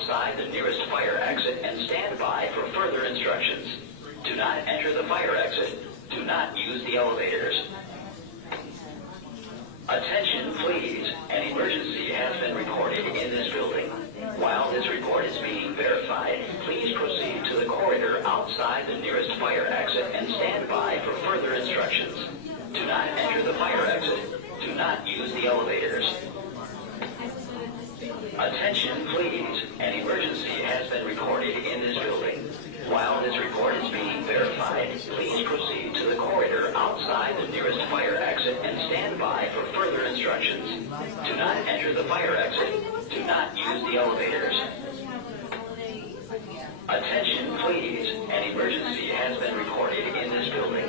outside the nearest fire exit and stand by for further instructions. Do not enter the fire exit. Do not use the elevators. Attention, please. An emergency has been reported in this building. While this report is being verified, please proceed to the corridor outside the nearest fire exit and stand by for further instructions. Do not enter the fire exit. Do not use the elevators. Attention, please. An emergency has been reported in this building. While this report is being verified, please proceed to the corridor outside the nearest fire exit and stand by for further instructions. Do not enter the fire exit. Do not use the elevators. Attention, please. An emergency has been reported in this building.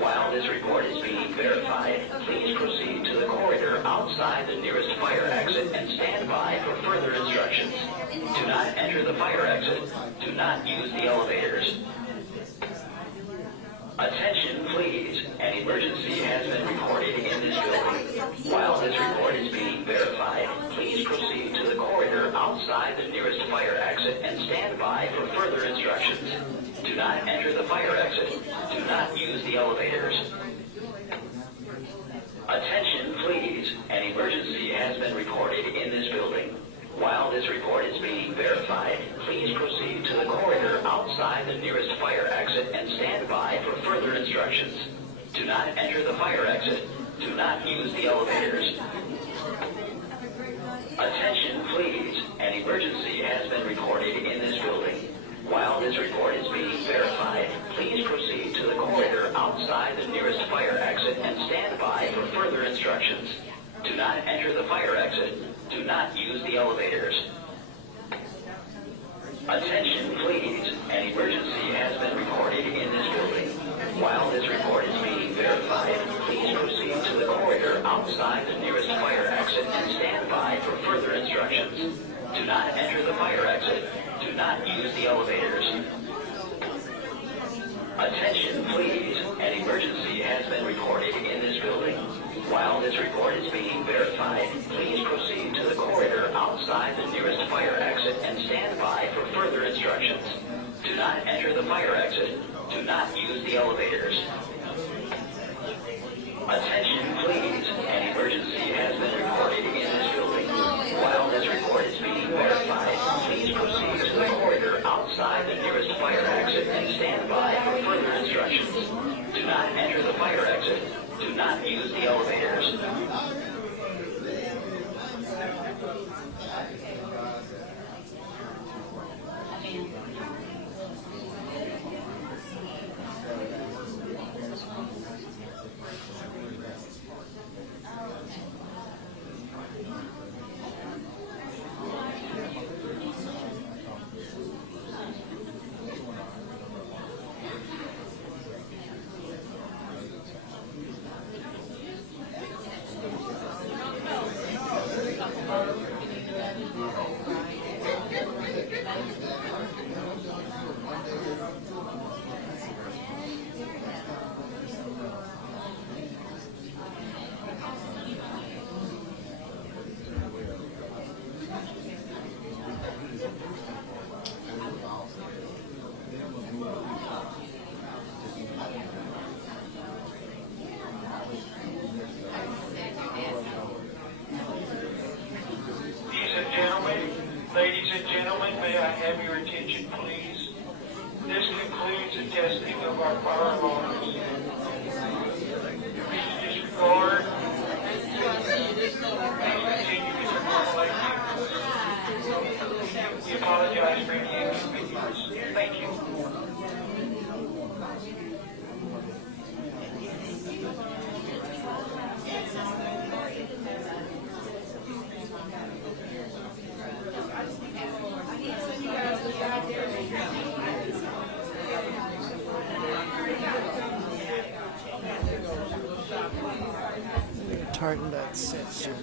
While this report is being verified, please proceed to the corridor outside the nearest fire exit and stand by for further instructions. Do not enter the fire exit. Do not use the elevators. Attention, please. An emergency has been reported in this building. While this report is being verified, please proceed to the corridor outside the nearest fire exit and stand by for further instructions. Do not enter the fire exit. Do not use the elevators. Attention, please. An emergency has been reported in this building. While this report is being verified, please proceed to the corridor outside the nearest fire exit and stand by for further instructions. Do not enter the fire exit. Do not use the elevators. Attention, please. An emergency has been reported in this building. While this report is being verified, please proceed to the corridor outside the nearest fire exit and stand by for further instructions. Do not enter the fire exit. Do not use the elevators. Attention, please. An emergency has been reported in this building. While this report is being verified, please proceed to the corridor outside the nearest fire exit and stand by for further instructions. Do not enter the fire exit. Do not use the elevators. Attention, please. An emergency has been reported in this building. While this report is being verified, please proceed to the corridor outside the nearest fire exit and stand by for further instructions. Do not enter the fire exit. Do not use the elevators. Attention, please. An emergency has been reported in this building. While this report is being verified, please proceed to the corridor outside the nearest fire exit and stand by for further instructions. Do not enter the fire exit. Do not use the elevators. Ladies and gentlemen, may I have your attention, please? This concludes the testing of our fire alarms. Please disregard. Please continue with your normal activities. We apologize for any inconvenience. Thank you. Tartan that section.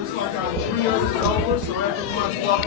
Just like our 3 years is over, so everyone's Did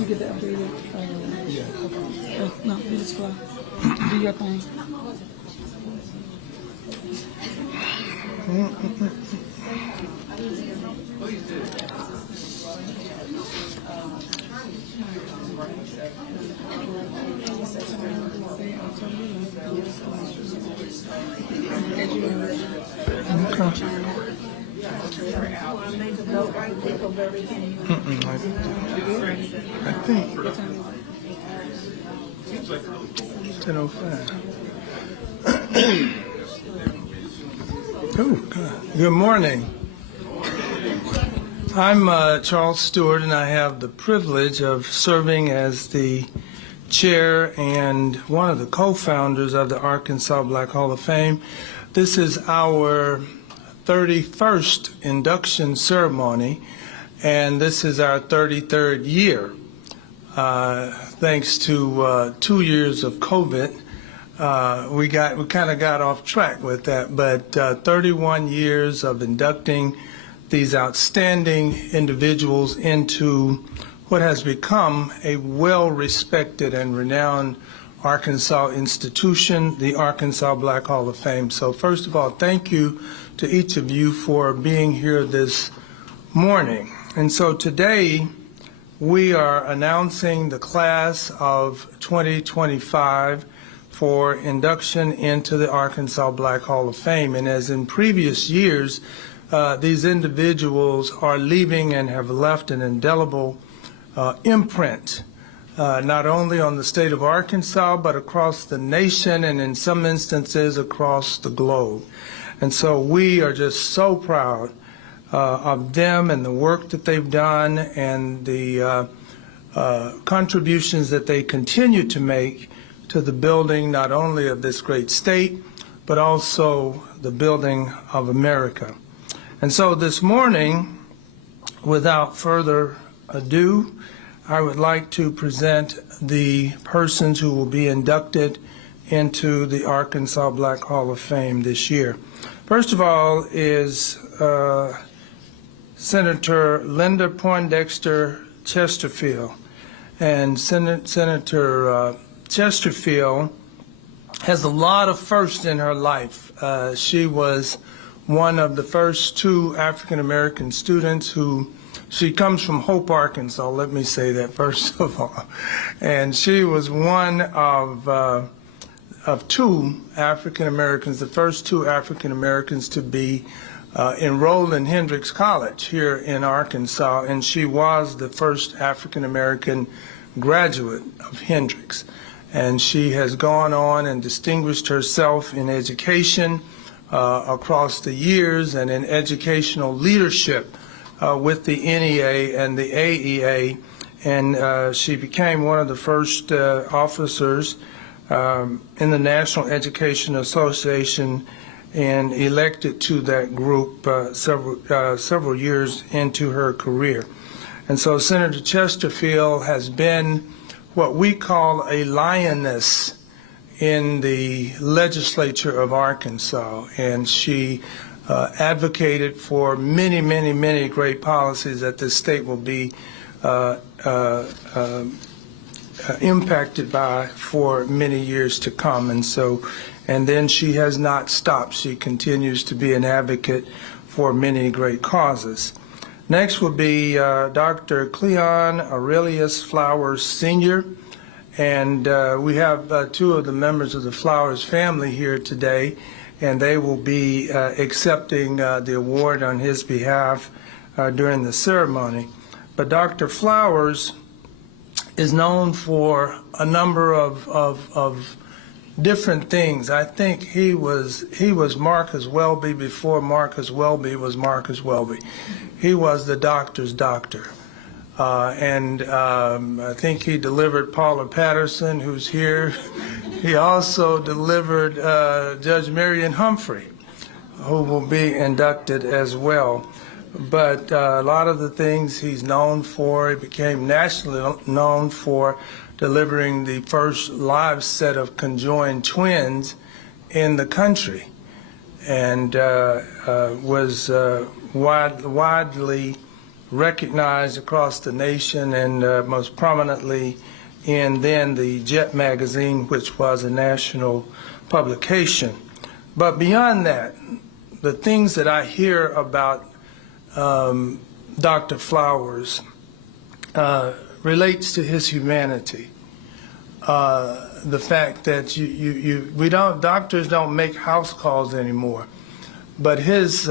you get that updated? Yeah. Okay. No, you just fly. Do your thing. I think 10:05. Oh, God. Good morning. I'm Charles Stewart, and I have the privilege of serving as the chair and one of the co-founders of the Arkansas Black Hall of Fame. This is our 31st induction ceremony, and this is our 33rd year. Thanks to 2 years of COVID, we kind of got off track with that, but 31 years of inducting these outstanding individuals into what has become a well-respected and renowned Arkansas institution, the Arkansas Black Hall of Fame. So first of all, thank you to each of you for being here this morning. And so today we are announcing the class of 2025 for induction into the Arkansas Black Hall of Fame. And as in previous years, these individuals are leaving and have left an indelible imprint, not only on the state of Arkansas, but across the nation and in some instances across the globe. And so we are just so proud of them and the work that they've done and the contributions that they continue to make to the building not only of this great state, but also the building of America. And so this morning, without further ado, I would like to present the persons who will be inducted into the Arkansas Black Hall of Fame this year. First of all is Senator Linda Poindexter Chesterfield. And Senator Chesterfield has a lot of firsts in her life. She was one of the first 2 African-American students who, she comes from Hope, Arkansas, let me say that first of all. And she was one of 2 African-Americans, the first 2 African-Americans to be enrolled in Hendrix College here in Arkansas, and she was the first African-American graduate of Hendrix. And she has gone on and distinguished herself in education across the years and in educational leadership with the NEA and the AEA. And she became one of the first officers in the National Education Association and elected to that group several years into her career. And so Senator Chesterfield has been what we call a lioness in the legislature of Arkansas, and she advocated for many, many, many great policies that the state will be impacted by for many years to come. And then she has not stopped. She continues to be an advocate for many great causes. Next will be Dr. Cleon Aurelius Flowers Sr., and we have 2 of the members of the Flowers family here today, and they will be accepting the award on his behalf during the ceremony. But Dr. Flowers is known for a number of different things. I think he was Marcus Welby before Marcus Welby was Marcus Welby. He was the doctor's doctor. And I think he delivered Paula Patterson, who's here. He also delivered Judge Marion Humphrey, who will be inducted as well. But a lot of the things he's known for, he became nationally known for delivering the first live set of conjoined twins in the country, and was widely recognized across the nation, and most prominently in then the Jet magazine, which was a national publication. But beyond that, the things that I hear about Dr. Flowers relates to his humanity. The fact that doctors don't make house calls anymore, but his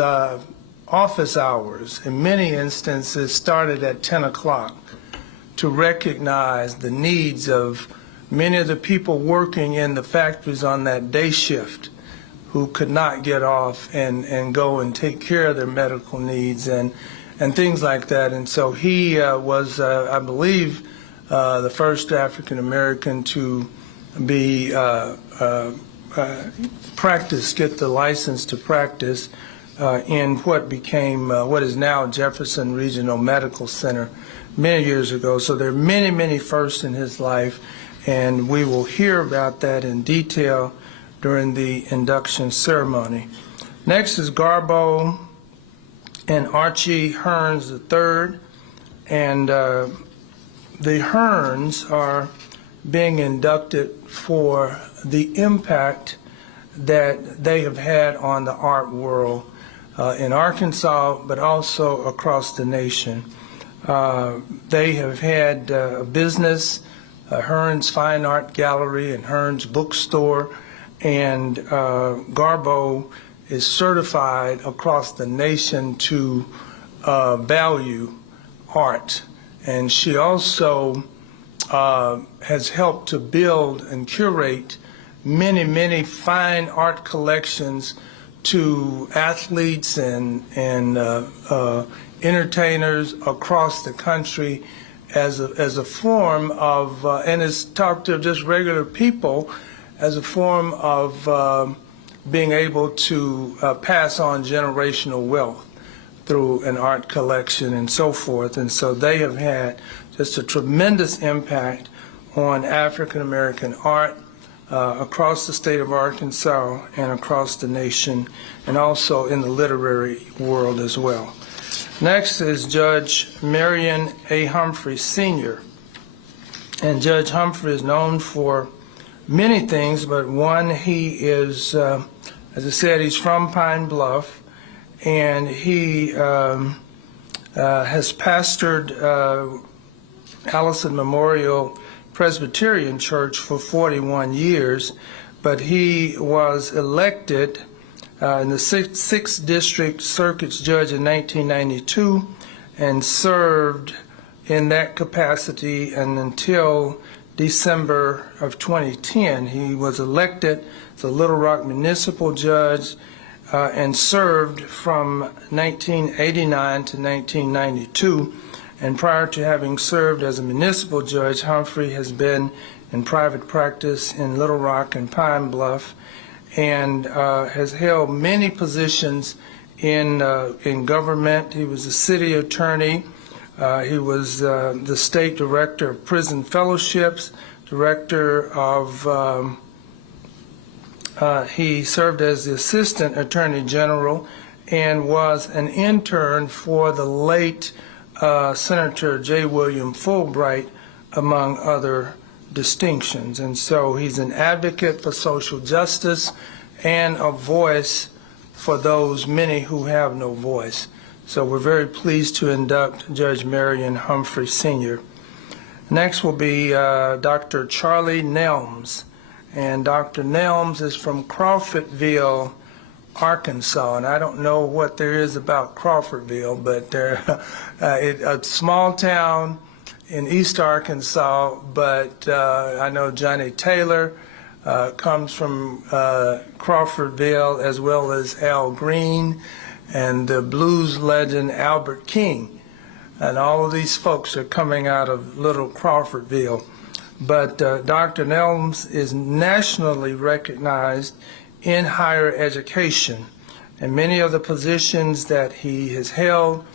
office hours in many instances started at 10 o'clock to recognize the needs of many of the people working in the factories on that day shift who could not get off and go and take care of their medical needs and things like that. And so he was, I believe, the first African American to be get the license to practice in what became what is now Jefferson Regional Medical Center many years ago. So there are many, many firsts in his life, and we will hear about that in detail during the induction ceremony. Next is Garbo and Archie Hearns III, and the Hearns are being inducted for the impact that they have had on the art world in Arkansas, but also across the nation. They have had a business, Hearns Fine Art Gallery and Hearns Bookstore, and Garbo is certified across the nation to value art. And she also has helped to build and curate many, many fine art collections to athletes and entertainers across the country as a form of, and it's talked to just regular people, as a form of being able to pass on generational wealth through an art collection and so forth. And so they have had just a tremendous impact on African American art across the state of Arkansas and across the nation, and also in the literary world as well. Next is Judge Marion A. Humphrey Sr. And Judge Humphrey is known for many things, but one, he is, as I said, he's from Pine Bluff, and he has pastored Allison Memorial Presbyterian Church for 41 years, but he was elected in the 6th District Circuit's judge in 1992 and served in that capacity and until December of 2010. He was elected as a Little Rock municipal judge and served from 1989 to 1992. And prior to having served as a municipal judge, Humphrey has been in private practice in Little Rock and Pine Bluff, and has held many positions in government. He was a city attorney. He was the state director of prison fellowships, director of, he served as the assistant attorney general and was an intern for the late Senator J. William Fulbright, among other distinctions. And so he's an advocate for social justice and a voice for those many who have no voice. So we're very pleased to induct Judge Marion Humphrey Sr. Next will be Dr. Charlie Nelms. And Dr. Nelms is from Crawfordville, Arkansas. And I don't know what there is about Crawfordville, but a small town in East Arkansas, but I know Johnny Taylor comes from Crawfordville, as well as Al Green and the blues legend Albert King. And all of these folks are coming out of little Crawfordville. But Dr. Nelms is nationally recognized in higher education, and many of the positions that he has held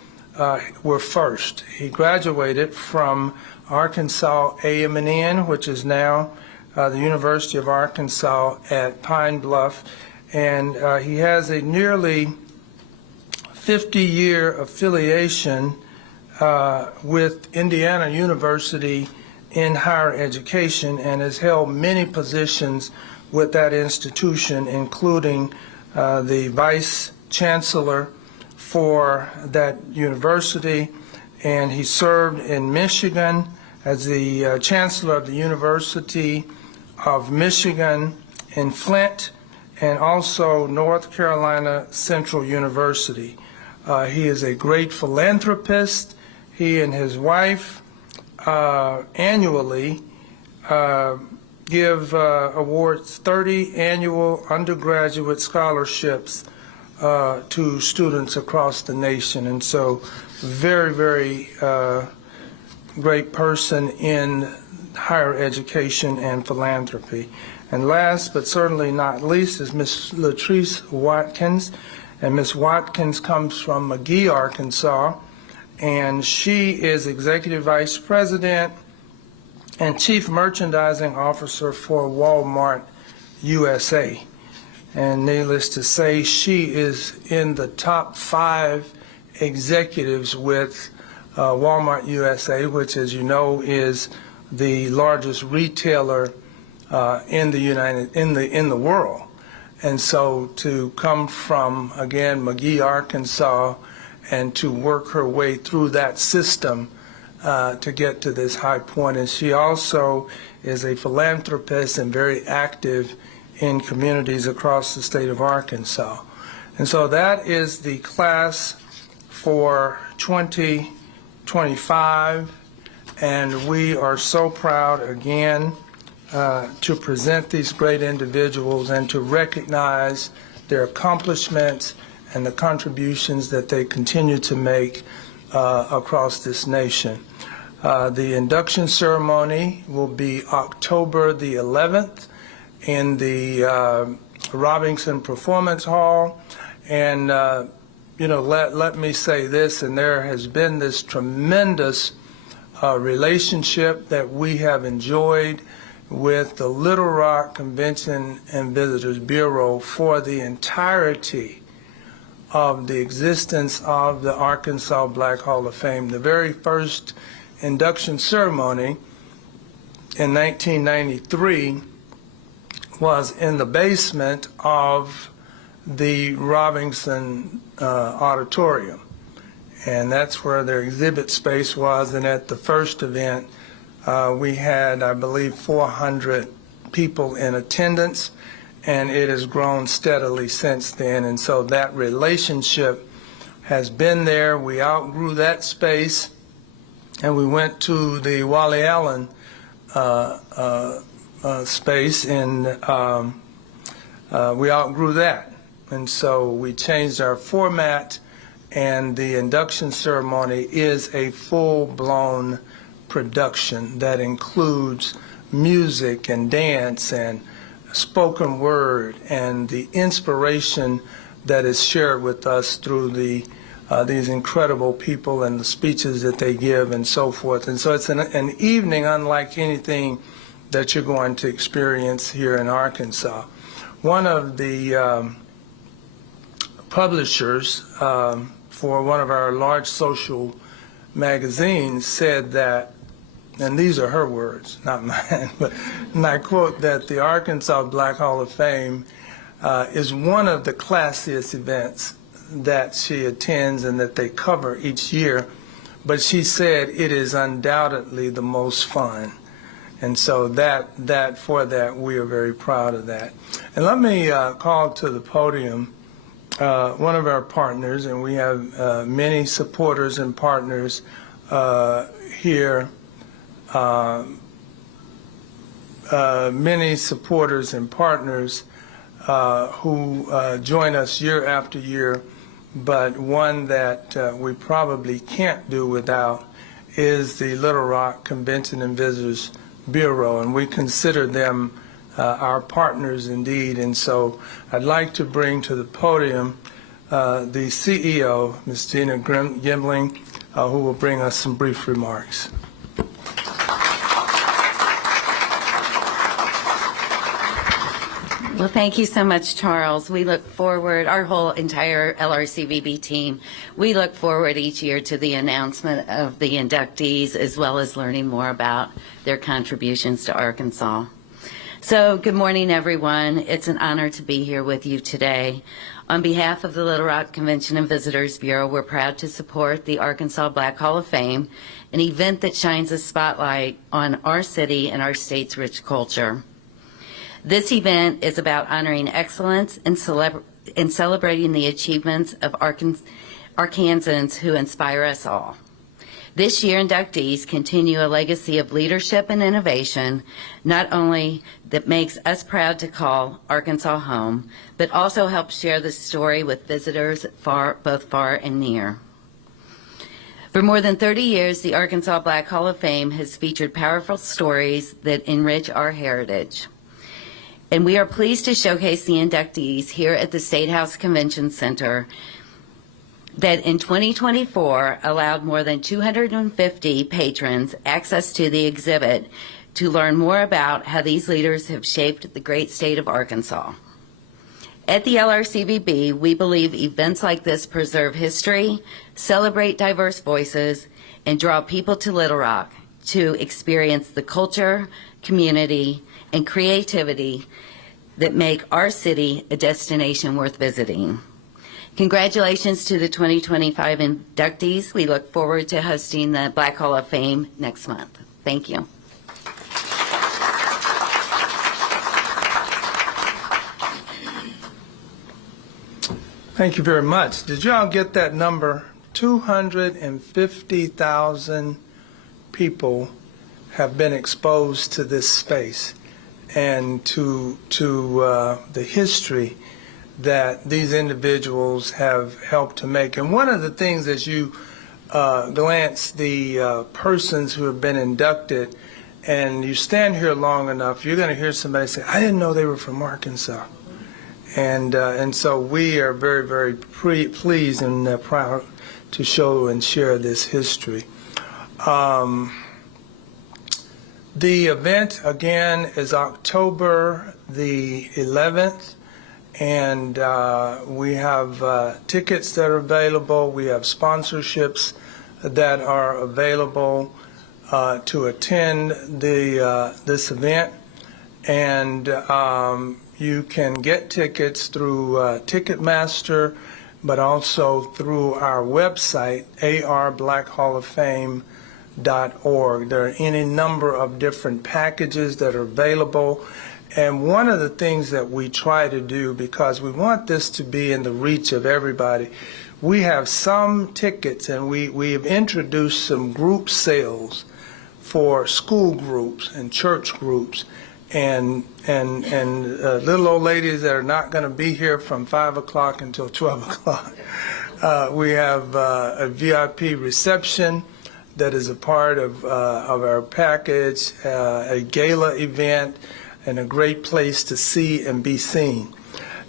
were first. He graduated from Arkansas A&M, which is now the University of Arkansas at Pine Bluff, and he has a nearly 50-year affiliation with Indiana University in higher education, and has held many positions with that institution, including the Vice Chancellor for that university, and he served in Michigan as the Chancellor of the University of Michigan in Flint, and also North Carolina Central University. He is a great philanthropist. He and his wife annually awards 30 annual undergraduate scholarships to students across the nation. And so very, very great person in higher education and philanthropy. And last but certainly not least is Ms. Latrice Watkins. And Ms. Watkins comes from McGee, Arkansas, and she is Executive Vice President and Chief Merchandising Officer for Walmart USA. And needless to say, she is in the top 5 executives with Walmart USA, which, as you know, is the largest retailer in the world. And so to come from, again, McGee, Arkansas, and to work her way through that system to get to this high point. And she also is a philanthropist and very active in communities across the state of Arkansas. And so that is the class for 2025, and we are so proud again to present these great individuals and to recognize their accomplishments and the contributions that they continue to make across this nation. The induction ceremony will be October the 11th in the Robinson Performance Hall. And, let me say this, and there has been this tremendous relationship that we have enjoyed with the Little Rock Convention and Visitors Bureau for the entirety of the existence of the Arkansas Black Hall of Fame. The very first induction ceremony in 1993 was in the basement of the Robinson Auditorium. And that's where their exhibit space was. And at the first event, we had, I believe, 400 people in attendance, and it has grown steadily since then. And so that relationship has been there. We outgrew that space, and we went to the Wally Allen space, and we outgrew that. And so we changed our format, and the induction ceremony is a full-blown production that includes music and dance and spoken word and the inspiration that is shared with us through these incredible people and the speeches that they give and so forth. And so it's an evening unlike anything that you're going to experience here in Arkansas. One of the publishers for one of our large social magazines said that, and these are her words, not mine, but, and I quote, that the Arkansas Black Hall of Fame is one of the classiest events that she attends and that they cover each year, but she said it is undoubtedly the most fun. And so for that, we are very proud of that. And let me call to the podium one of our partners, and we have many supporters and partners here, many supporters and partners who join us year after year, but one that we probably can't do without is the Little Rock Convention and Visitors Bureau, and we consider them our partners indeed. And so I'd like to bring to the podium the CEO, Ms. Gina Gimling, who will bring us some brief remarks. Well, thank you so much, Charles. We look forward, our whole entire LRCVB team, we look forward each year to the announcement of the inductees as well as learning more about their contributions to Arkansas. So, good morning, everyone. It's an honor to be here with you today. On behalf of the Little Rock Convention and Visitors Bureau, we're proud to support the Arkansas Black Hall of Fame, an event that shines a spotlight on our city and our state's rich culture. This event is about honoring excellence and celebrating the achievements of Arkansans who inspire us all. This year, inductees continue a legacy of leadership and innovation, not only that makes us proud to call Arkansas home, but also helps share the story with visitors both far and near. For more than 30 years, the Arkansas Black Hall of Fame has featured powerful stories that enrich our heritage. And we are pleased to showcase the inductees here at the State House Convention Center that in 2024 allowed more than 250 patrons access to the exhibit to learn more about how these leaders have shaped the great state of Arkansas. At the LRCVB, we believe events like this preserve history, celebrate diverse voices, and draw people to Little Rock to experience the culture, community, and creativity that make our city a destination worth visiting. Congratulations to the 2025 inductees. We look forward to hosting the Black Hall of Fame next month. Thank you. Thank you very much. Did you all get that number? 250,000 people have been exposed to this space and to the history that these individuals have helped to make. And one of the things as you glance the persons who have been inducted, and you stand here long enough, you're going to hear somebody say, I didn't know they were from Arkansas. And so we are very, very pleased and proud to show and share this history. The event, again, is October the 11th, and we have tickets that are available. We have sponsorships that are available to attend this event, and you can get tickets through Ticketmaster, but also through our website, arblackhalloffame.org. There are any number of different packages that are available. And one of the things that we try to do, because we want this to be in the reach of everybody, we have some tickets, and we have introduced some group sales for school groups and church groups and little old ladies that are not going to be here from 5 o'clock until 12 o'clock. We have a VIP reception that is a part of our package, a gala event, and a great place to see and be seen.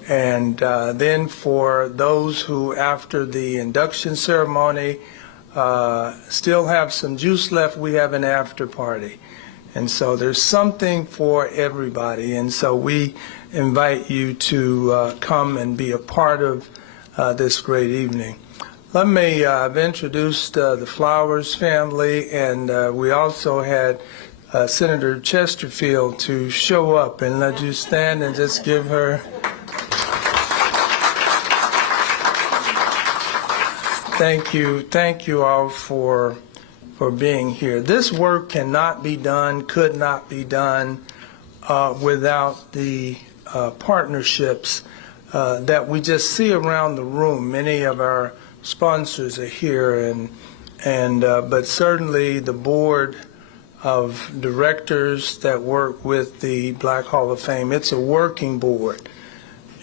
And then for those who, after the induction ceremony, still have some juice left, we have an after party. And so there's something for everybody. And so we invite you to come and be a part of this great evening. Let me, I've introduced the Flowers family, and we also had Senator Chesterfield to show up, and let you stand and just give her. Thank you all for being here. This work cannot be done, could not be done without the partnerships that we just see around the room. Many of our sponsors are here, but certainly the board of directors that work with the Black Hall of Fame, it's a working board.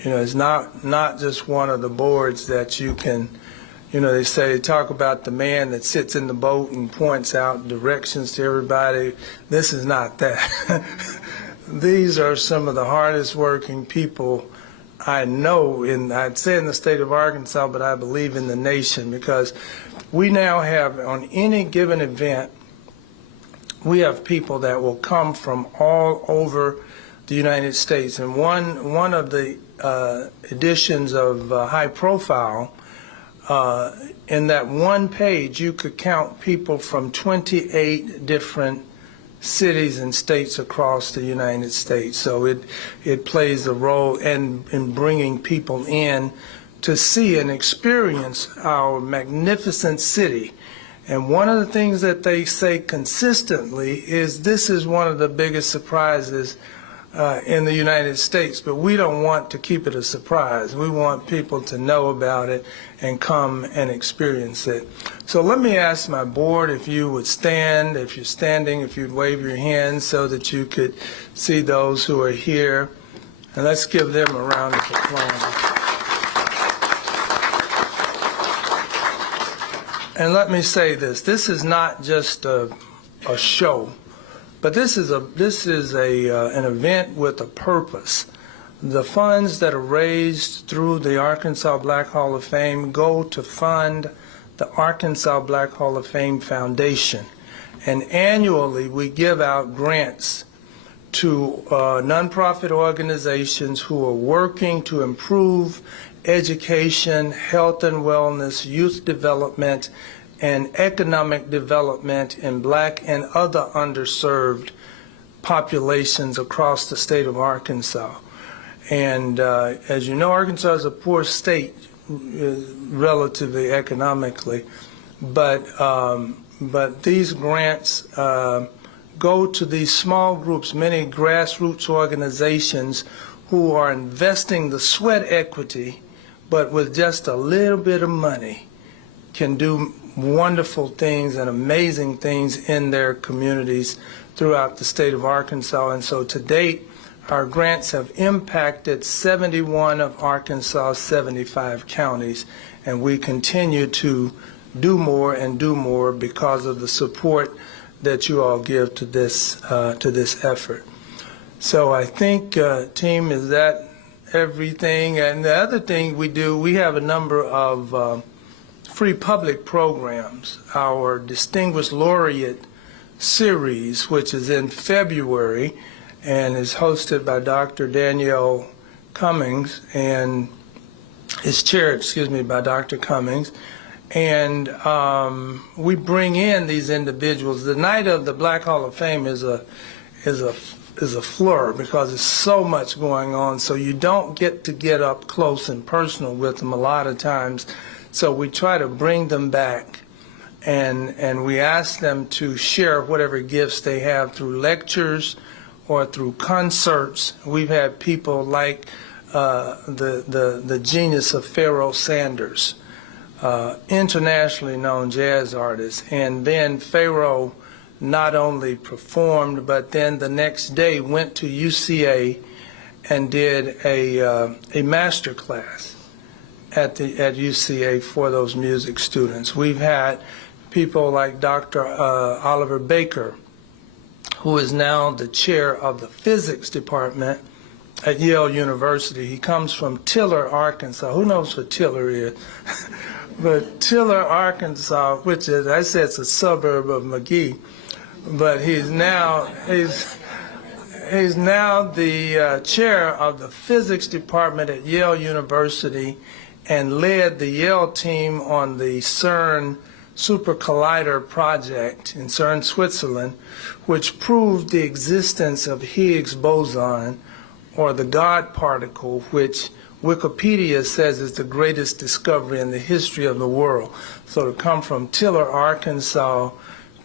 You know, it's not just one of the boards that you can, you know, they talk about the man that sits in the boat and points out directions to everybody. This is not that. These are some of the hardest working people I know I'd say in the state of Arkansas, but I believe in the nation, because we now have, on any given event, we have people that will come from all over the United States. And one of the editions of High Profile, in that one page, you could count people from 28 different cities and states across the United States. So it plays a role in bringing people in to see and experience our magnificent city. And one of the things that they say consistently is this is one of the biggest surprises in the United States, but we don't want to keep it a surprise. We want people to know about it and come and experience it. So let me ask my board if you would stand, if you're standing, if you'd wave your hands so that you could see those who are here. And let's give them a round of applause. And let me say this is not just a show, but this is an event with a purpose. The funds that are raised through the Arkansas Black Hall of Fame go to fund the Arkansas Black Hall of Fame Foundation. And annually we give out grants to nonprofit organizations who are working to improve education, health and wellness, youth development, and economic development in black and other underserved populations across the state of Arkansas. And as you know, Arkansas is a poor state relatively economically, but these grants go to these small groups, many grassroots organizations who are investing the sweat equity, but with just a little bit of money can do wonderful things and amazing things in their communities throughout the state of Arkansas. And so to date, our grants have impacted 71 of Arkansas' 75 counties, and we continue to do more and do more because of the support that you all give to this effort. So I think, team, is that everything? And the other thing we do, we have a number of free public programs. Our Distinguished Laureate series, which is in February and is hosted by Dr. Danielle Cummings and is chaired, by Dr. Cummings. And we bring in these individuals. The night of the Black Hall of Fame is a flur because there's so much going on, so you don't get to get up close and personal with them a lot of times. So we try to bring them back, and we ask them to share whatever gifts they have through lectures or through concerts. We've had people like the genius of Pharoah Sanders, internationally known jazz artist, and then Pharoah not only performed, but then the next day went to UCA and did a master class at UCA for those music students. We've had people like Dr. Oliver Baker, who is now the chair of the physics department at Yale University. He comes from Tiller, Arkansas. Who knows what Tiller is? But Tiller, Arkansas, which is, I said it's a suburb of McGee, but he's now the chair of the physics department at Yale University and led the Yale team on the CERN Super Collider project in CERN, Switzerland, which proved the existence of Higgs boson, or the God particle, which Wikipedia says is the greatest discovery in the history of the world. So to come from Tiller, Arkansas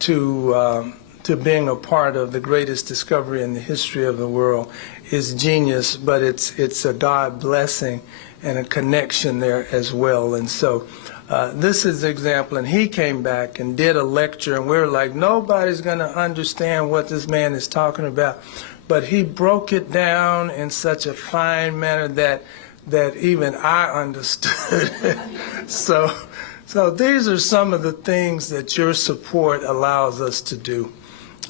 to to being a part of the greatest discovery in the history of the world is genius, but it's a God blessing and a connection there as well. And so this is the example, and he came back and did a lecture, and we were like, nobody's going to understand what this man is talking about. But he broke it down in such a fine manner that even I understood. So these are some of the things that your support allows us to do.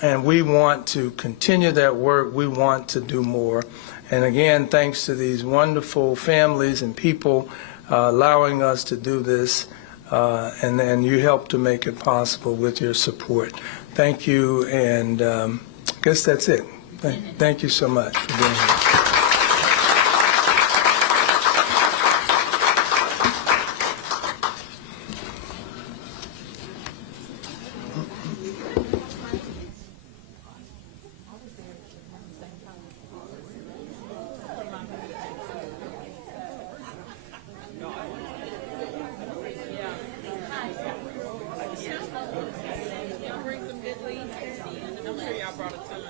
And we want to continue that work. We want to do more. And again, thanks to these wonderful families and people allowing us to do this. And you help to make it possible with your support. Thank you. And I guess that's it. Thank you so much for being here. Bring some good leads. I'm sure y'all brought a ton.